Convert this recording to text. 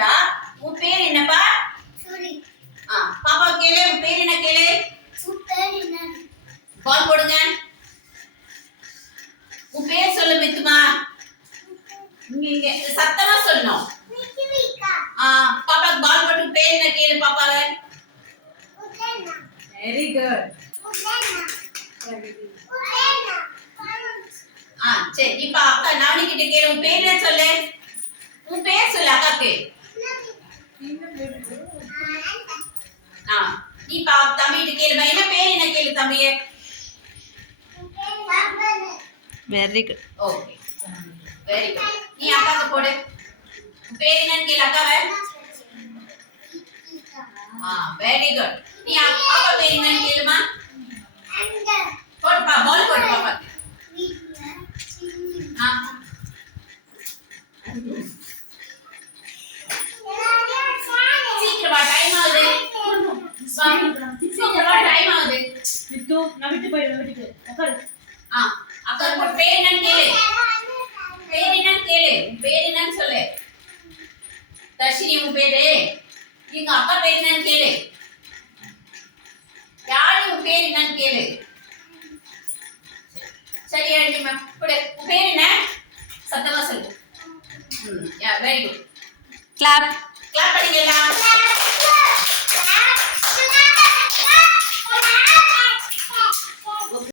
வந்துட்டா. உன் பேர் என்னப்பா? சூரி. பாப்பா கேளு, உன் பேர் என்ன கேளு? பால் போடுங்க. உன் பேர் சொல்லு மித்துமா. நீங்க சத்தமா சொல்லணும். பாப்பாக்கு பால் போட்டு பேர் என்ன கேளு பாப்பாவே. Very good. சரி இப்ப அக்கா நானி கிட்ட கேளு, உன் பேர் என்ன சொல்லு. உன் பேர் சொல்லு அக்காக்கு. நீ தம்பிகிட்ட கேளுமா, என்ன பேர் என்ன கேளு தம்பியே. Very good. Okay very good. நீ அக்காக்கு போடு, பேர் என்னன்னு கேளு அக்காவை. Very good. நீ பாப்பா பேர் என்னன்னு கேளுமா. போடுப்பா பால் போடு பாப்பா. சீக்கிரமா டைம் ஆகுது. சீக்கிரமா டைம் ஆகுது. மித்து நான் விட்டு போயிடுவேன் வீட்டுக்கு. உட்காரு. அக்கா போடு, பேர் என்னன்னு கேளு. பேர் என்னன்னு கேளு, பேர் என்னன்னு சொல்லு. தர்ஷினி உன் பேரு. எங்க அக்கா பேர் என்னன்னு கேளு. யாரு உன் பேர் என்னன்னு கேளு. சரி ஆண்டி மேம் போடு, உன் பேர் என்ன சத்தமா சொல்லு. Very good. கிளாப் கிளாப் பண்ணிக்கலாம்.